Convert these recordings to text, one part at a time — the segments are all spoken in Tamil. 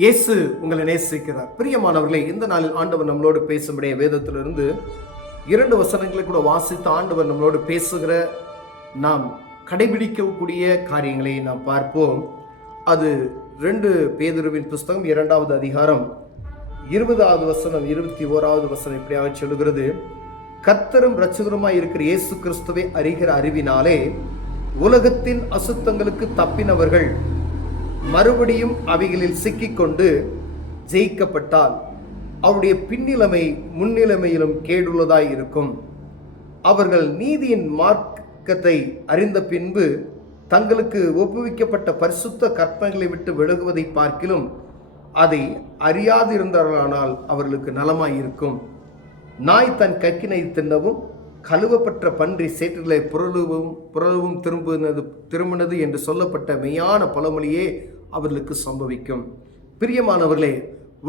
இயேசு உங்களை நேசிக்கிறார். பிரியமானவர்களே, இந்த நாளில் ஆண்டவர் நம்மளோடு பேசும்படிய வேதத்திலிருந்து 2 வசனங்களை கூட வாசித்து ஆண்டவர் நம்மளோடு பேசுகிற நாம் கடைபிடிக்கக்கூடிய காரியங்களை நாம் பார்ப்போம். அது 2 பேதுருவின் புஸ்தகம் 2வது அதிகாரம் 20வது வசனம் 21வது வசனம் இப்படியாக சொல்லுகிறது. கர்த்தரும் இரட்சகருமாய் இருக்கிற இயேசு கிறிஸ்துவை அறிகிற அறிவினாலே உலகத்தின் அசுத்தங்களுக்கு தப்பினவர்கள் மறுபடியும் அவைகளில் சிக்கிக்கொண்டு ஜெயிக்கப்பட்டால் அவருடைய பின்னிலைமை முன்னிலைமையிலும் கேடுள்ளதாய் இருக்கும். அவர்கள் நீதியின் மார்க்கத்தை அறிந்த பின்பு தங்களுக்கு ஒப்புவிக்கப்பட்ட பரிசுத்த கற்பனைகளை விட்டு விலகுவதை பார்க்கிலும் அதை அறியாதிருந்தார்களானால் அவர்களுக்கு நலமாயிருக்கும். நாய் தன் கக்கினை தின்னவும் கழுவப்பட்ட பன்றி சேற்றுகளை புரளவும் திரும்பினது என்று சொல்லப்பட்ட மெய்யான பழமொழியே அவர்களுக்கு சம்பவிக்கும். பிரியமானவர்களே,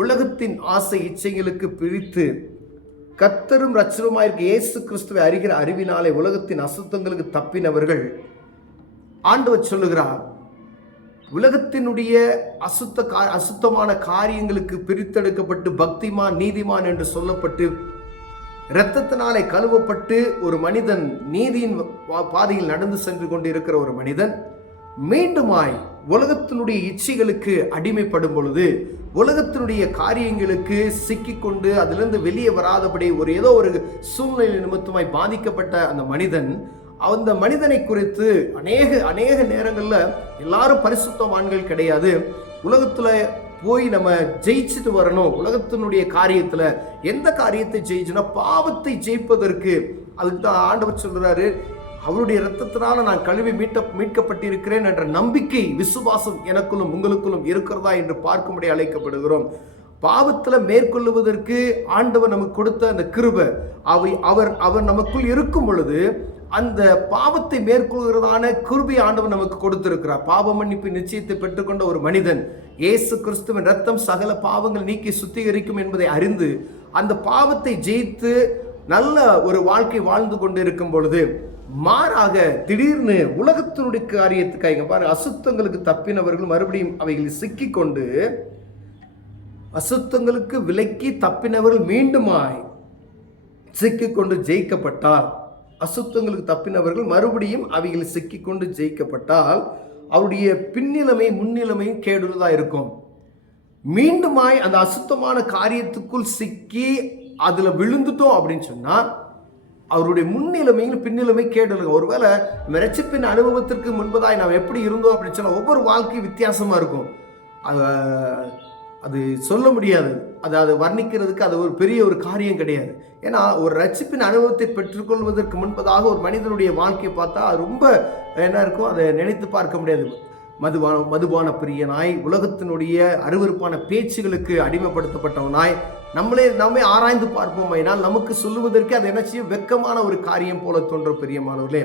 உலகத்தின் ஆசை இச்சைகளுக்கு பிரித்து கர்த்தரும் இரட்சகருமாயிருக்க இயேசு கிறிஸ்துவை அறிகிற அறிவினாலே உலகத்தின் அசுத்தங்களுக்கு தப்பினவர்கள், ஆண்டவர் சொல்லுகிறார், உலகத்தினுடைய அசுத்தமான காரியங்களுக்கு பிரித்தெடுக்கப்பட்டு பக்திமான் நீதிமான் என்று சொல்லப்பட்டு இரத்தத்தினாலே கழுவப்பட்டு ஒரு மனிதன் நீதியின் பாதையில் நடந்து சென்று கொண்டிருக்கிற ஒரு மனிதன் மீண்டுமாய் உலகத்தினுடைய இச்சைகளுக்கு அடிமைப்படும் பொழுது, உலகத்தினுடைய காரியங்களுக்கு சிக்கிக்கொண்டு அதிலிருந்து வெளியே வராதபடி ஏதோ ஒரு சூழ்நிலை நிமித்தமாய் பாதிக்கப்பட்ட அந்த மனிதனை குறித்து அநேக நேரங்களில் எல்லாரும் பரிசுத்தவான்கள் கிடையாது. உலகத்தில் போய் நம்ம ஜெயிச்சுட்டு வரணும். உலகத்தினுடைய காரியத்துல எந்த காரியத்தை ஜெயிச்சுன்னா பாவத்தை ஜெயிப்பதற்கு, அதுக்கு தான் ஆண்டவர் சொல்றாரு, அவருடைய இரத்தத்தினால நான் கழுவி மீட்கப்பட்டிருக்கிறேன் என்ற நம்பிக்கை விசுவாசம் எனக்குள்ளும் உங்களுக்குள்ளும் இருக்கிறதா என்று பார்க்கும்படி அழைக்கப்படுகிறோம். பாவத்துல மேற்கொள்ளுவதற்கு ஆண்டவர் நமக்கு கொடுத்த அந்த கிருபை, அவர் நமக்குள் இருக்கும் பொழுது அந்த பாவத்தை மேற்கொள்கிறதான கிருபை ஆண்டவர் நமக்கு கொடுத்திருக்கிறார். பாவ மன்னிப்பு நிச்சயத்தை பெற்றுக்கொண்ட ஒரு மனிதன் இயேசு கிறிஸ்துவின் ரத்தம் சகல பாவங்கள் நீக்கி சுத்திகரிக்கும் என்பதை அறிந்து அந்த பாவத்தை ஜெயித்து நல்ல ஒரு வாழ்க்கை வாழ்ந்து கொண்டு இருக்கும் பொழுது, மாறாக திடீர்னு உலகத்தினுடைய காரியத்துக்காக பாருங்க, அசுத்தங்களுக்கு தப்பினவர்கள் மறுபடியும் அவைகளில் சிக்கிக்கொண்டு, அசுத்தங்களுக்கு விலக்கி தப்பினவர்கள் மீண்டுமாய் சிக்கிக்கொண்டு ஜெயிக்கப்பட்டால், அசுத்தங்களுக்கு தப்பினவர்கள் மறுபடியும் அவைகளில் சிக்கிக்கொண்டு ஜெயிக்கப்பட்டால் அவருடைய பின்னிலைமை முன்னிலைமையும் கேடுள்ளதா இருக்கும். மீண்டுமாய் அந்த அசுத்தமான காரியத்துக்குள் சிக்கி அதுல விழுந்துட்டோம் அப்படின்னு சொன்னா அவருடைய முன்னிலைமையும் பின்னிலைமை கேடுள்ள. ஒருவேளை ரட்சிப்பின் அனுபவத்திற்கு முன்பதாய் நாம் எப்படி இருந்தோம் அப்படின்னு சொன்னா ஒவ்வொரு வாழ்க்கையும் வித்தியாசமா இருக்கும். அது சொல்ல முடியாது. அது வர்ணிக்கிறதுக்கு அது ஒரு பெரிய ஒரு காரியம் கிடையாது. ஏன்னா ஒரு ரட்சிப்பின் அனுபவத்தை பெற்றுக்கொள்வதற்கு முன்பதாக ஒரு மனிதனுடைய வாழ்க்கையை பார்த்தா அது ரொம்ப என்ன இருக்கும், அதை நினைத்து பார்க்க முடியாது. மதுபான பிரியனாய், உலகத்தினுடைய அருவருப்பான பேச்சுகளுக்கு அடிமைப்படுத்தப்பட்டவனாய் நம்மை ஆராய்ந்து பார்ப்போம். ஏனால் நமக்கு சொல்லுவதற்கு அது என்ன செய்யும், வெட்கமான ஒரு காரியம் போல தோன்ற பிரியமானவர்களே.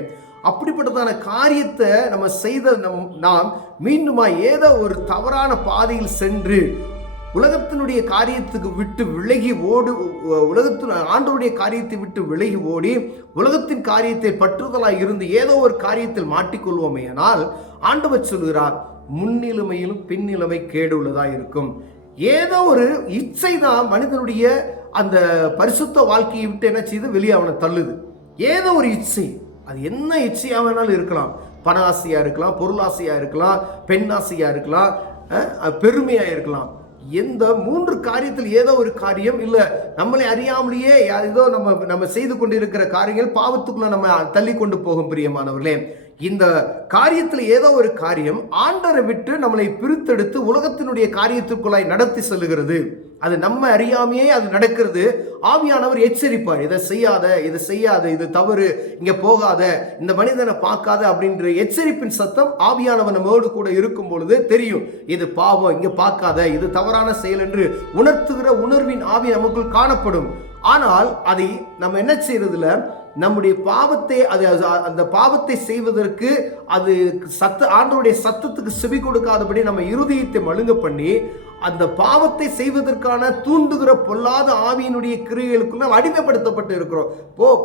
அப்படிப்பட்டதான காரியத்தை நம்ம செய்த நாம் மீண்டுமா ஏதோ ஒரு தவறான பாதையில் சென்று உலகத்தினுடைய காரியத்துக்கு விட்டு விலகி ஆண்டவருடைய காரியத்தை விட்டு விலகி ஓடி உலகத்தின் காரியத்தை பற்றுதலாய் இருந்து ஏதோ ஒரு காரியத்தில் மாட்டிக்கொள்வோமே. ஆனால் ஆண்டவர் சொல்கிறார், முன்னிலைமையிலும் பின்னிலைமை கேடு உள்ளதா இருக்கும். ஏதோ ஒரு இச்சை தான் மனிதனுடைய அந்த பரிசுத்த வாழ்க்கையை விட்டு என்ன செய்து வெளியே அவனை தள்ளுது. ஏதோ ஒரு இச்சை, அது என்ன இச்சையா வேணாலும் இருக்கலாம். பண ஆசையா இருக்கலாம், பொருளாசையா இருக்கலாம், பெண்ணாசையா இருக்கலாம், பெருமையா இருக்கலாம். எந்த 3 காரியத்தில் ஏதோ ஒரு காரியம், இல்ல நம்மளை அறியாமலேயே ஏதோ நம்ம செய்து கொண்டிருக்கிற காரியங்கள் பாவத்துக்குள்ள நம்ம தள்ளி கொண்டு போகும். பிரியமானவர்களே, இந்த காரியத்தில் ஏதோ ஒரு காரியம் ஆண்டரை விட்டு நம்மளை பிரித்தெடுத்து உலகத்தினுடைய காரியத்திற்குள்ளாய் நடத்தி செல்லுகிறது. அது நம்ம அறியாமையே அது நடக்கிறது. ஆவியானவர் எச்சரிப்பார், இதை செய்யாத, இது தவறு, இங்க போகாத, இந்த மனிதனை பார்க்காத அப்படின்ற எச்சரிப்பின் சத்தம் ஆவியானவர் நம்மோடு கூட இருக்கும் பொழுது தெரியும், இது பாவம், இங்க பார்க்காத, இது தவறான செயல் என்று உணர்த்துகிற உணர்வின் ஆவி நமக்குள் காணப்படும். ஆனால் அதை நம்ம என்ன செய்யறதுல, நம்முடைய பாவத்தை அந்த பாவத்தை செய்வதற்கு அது ஆண்டவருடைய சத்தத்துக்கு செவி கொடுக்காதபடி நம்ம இருதயத்தை மழுங்க பண்ணி அந்த பாவத்தை செய்வதற்கான தூண்டுகிற பொல்லாத ஆவியினுடைய கிரியைகளுக்குள்ள அடிமைப்படுத்தப்பட்டு இருக்கிறோம்.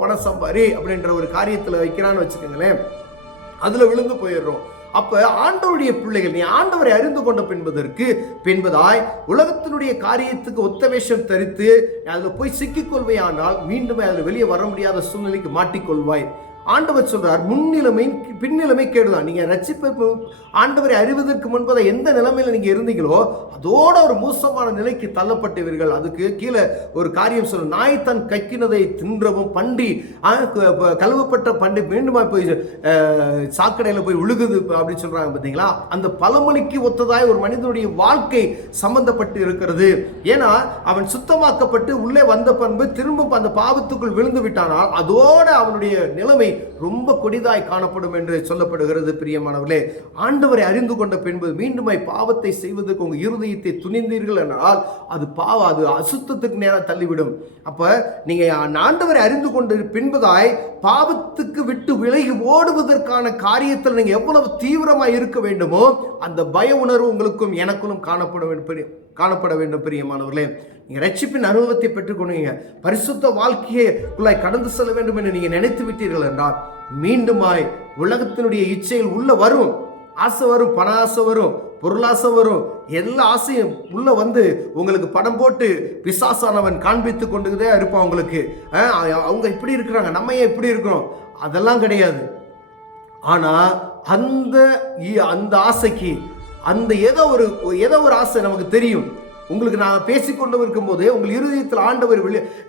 பணம் சம்பாரி அப்படின்ற ஒரு காரியத்தில் வைக்கிறான்னு வச்சுக்கோங்களேன், அதுல விழுந்து போயிடுறோம். அப்ப ஆண்டவருடைய பிள்ளைகள், நீ ஆண்டவரை அறிந்து கொண்ட பின்பதாய் உலகத்தினுடைய காரியத்துக்கு ஒத்த வேஷம் தரித்து அதுல போய் சிக்கிக்கொள்வையானால் மீண்டும் அதுல வெளியே வர முடியாத சூழ்நிலைக்கு மாட்டிக்கொள்வாய். ஆண்டவர் சொல்றார், முன்னிலைமை பின்னிலைமை கேடுதான். நீங்க ரட்சிப்பு ஆண்டவரை அறிவதற்கு முன்பதை எந்த நிலைமையில நீங்க இருந்தீங்களோ அதோட ஒரு மோசமான நிலைக்கு தள்ளப்பட்டவர்கள். அதுக்கு கீழே ஒரு காரியம் சொல்ல, நாய் தன் கக்கினதை தின்றவும் பன்றி கழுவப்பட்ட பன்றி மீண்டுமா போய் சாக்கடையில போய் விழுகுது அப்படின்னு சொல்றாங்க பார்த்தீங்களா. அந்த பழமொழிக்கு ஒத்ததாய் ஒரு மனிதனுடைய வாழ்க்கை சம்பந்தப்பட்டு இருக்கிறது. ஏன்னா அவன் சுத்தமாக்கப்பட்டு உள்ளே வந்த பண்பு திரும்ப அந்த பாவத்துக்குள் விழுந்து விட்டானால் அதோட அவனுடைய நிலைமை ரொம்ப கொடிதாய் காணப்படும் என்று சொல்லப்படுகிறது. பிரியமானவர்களே, ஆண்டவரை அறிந்து கொண்ட பின்பு மீண்டுமாய் பாவத்தை செய்வதற்கு உங்க இருதயத்தை துணிந்தீர்கள் என்றால் அது அசுத்தத்துக்கு நேரம் தள்ளிவிடும். அப்ப நீங்க ஆண்டவரை அறிந்து கொண்டு பின்பதாய் பாவத்துக்கு விட்டு விலகி ஓடுவதற்கான காரியத்தில் நீங்க எவ்வளவு தீவிரமாய் இருக்க வேண்டுமோ அந்த பய உணர்வு உங்களுக்கும் எனக்கும் காணப்பட வேண்டும். பிரியமானவர்களே, நீங்க ரட்சிப்பின் அனுபவத்தை பெற்றுக்கொண்டீங்க, பரிசுத்த வாழ்க்கையை கடந்து செல்ல வேண்டும் என்று நீங்க நினைத்து விட்டீர்கள் என்றால் மீண்டுமாய் உலகத்தினுடைய இச்சையில் உள்ள வரும். ஆசை வரும், பண ஆசை வரும், பொருளாசை வரும், எல்லா ஆசையும் உள்ள வந்து உங்களுக்கு படம் போட்டு பிசாசானவன் காண்பித்து கொண்டுதே இருப்பான். உங்களுக்கு அவங்க இப்படி இருக்கிறாங்க, நம்ம ஏன் இப்படி இருக்கிறோம், அதெல்லாம் கிடையாது. ஆனா அந்த ஆசைக்கு அந்த ஏதோ ஒரு ஆசை நமக்கு தெரியும். உங்களுக்கு நான் பேசிக்கொண்டு இருக்கும் போது உங்கள் இருதயத்தில் ஆண்டவர்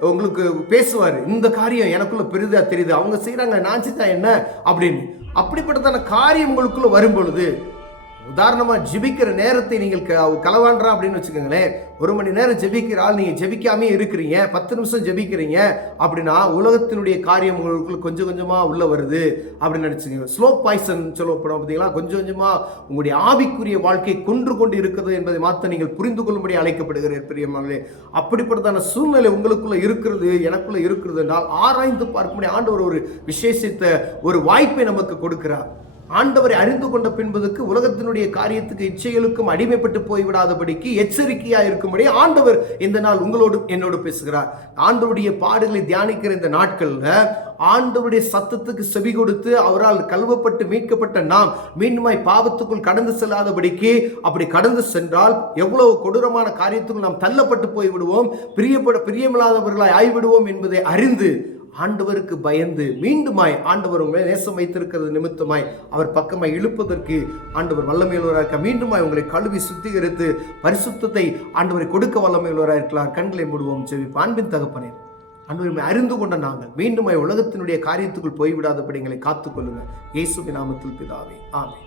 உங்களுக்கு பேசுவார், இந்த காரியம் எனக்குள்ள பெரிதா தெரியுது, அவங்க செய்யறாங்க, நான் செஞ்சா என்ன அப்படின்னு. அப்படிப்பட்டதான காரியம் உங்களுக்குள்ள வரும் பொழுது, உதாரணமா ஜெபிக்கிற நேரத்தை நீங்கள் களவாண்டா அப்படின்னு வச்சுக்கோங்களேன். 1 மணி நேரம் ஜெபிக்கிறாள், நீங்க ஜெபிக்காமே இருக்கிறீங்க, 10 நிமிஷம் ஜெபிக்கிறீங்க அப்படின்னா உலகத்தினுடைய காரியம் உங்களுக்குள்ள கொஞ்சம் கொஞ்சமா உள்ள வருது அப்படின்னு நினைச்சுங்க. ஸ்லோ பாய்சன் சொல்லப்படும் பார்த்தீங்களா, கொஞ்சம் கொஞ்சமா உங்களுடைய ஆவிக்குரிய வாழ்க்கை கொண்டு இருக்கிறது என்பதை மாற்ற நீங்கள் புரிந்து கொள்ளும்படி அழைக்கப்படுகிறீர்கள். பிரியமானவர்களே, அப்படிப்பட்டதான சூழ்நிலை உங்களுக்குள்ள இருக்கிறது, எனக்குள்ள இருக்கிறது என்றால் ஆராய்ந்து பார்க்கும்படி ஆண்டவர் ஒரு விசேஷித்த ஒரு வாய்ப்பை நமக்கு கொடுக்கிறார். ஆண்டவரை அறிந்து கொண்ட பின்பதுக்கு உலகத்தினுடைய காரியத்துக்கு இச்சைகளுக்கும் அடிமைப்பட்டு போய்விடாதபடிக்கு எச்சரிக்கையா இருக்கும்படி ஆண்டவர் இந்த நாள் உங்களோடு என்னோடு பேசுகிறார். ஆண்டவருடைய பாடுகளை தியானிக்கிற இந்த நாட்கள்ல ஆண்டவருடைய சத்தத்துக்கு செவி கொடுத்து அவரால் கழுவப்பட்டு மீட்கப்பட்ட நாம் மீண்டுமாய் பாவத்துக்குள் கடந்து செல்லாதபடிக்கு, அப்படி கடந்து சென்றால் எவ்வளவு கொடூரமான காரியத்துக்குள் நாம் தள்ளப்பட்டு போய்விடுவோம், பிரியமில்லாதவர்களாய் ஆய்விடுவோம் என்பதை அறிந்து ஆண்டவருக்கு பயந்து மீண்டுமாய் ஆண்டவர் உங்களை நேசம் வைத்திருக்கிறது நிமித்தமாய் அவர் பக்கமாய் இழுப்பதற்கு ஆண்டவர் வல்லமையுள்ளவராக மீண்டுமாய் உங்களை கழுவி சுத்திகரித்து பரிசுத்தத்தை ஆண்டவரை கொடுக்க வல்லமையுள்ளவராக இருக்கலாம். கண்களை மூடுவோம், செவிப்போம். அன்பின் தகப்பனே, ஆண்டவரை அறிந்து கொண்ட நாங்கள் மீண்டுமாய் உலகத்தினுடைய காரியத்துக்குள் போய்விடாதபடி எங்களை காத்துக்கொள்ளுங்க. இயேசுவின் நாமத்தில் பிதாவே, ஆமென்.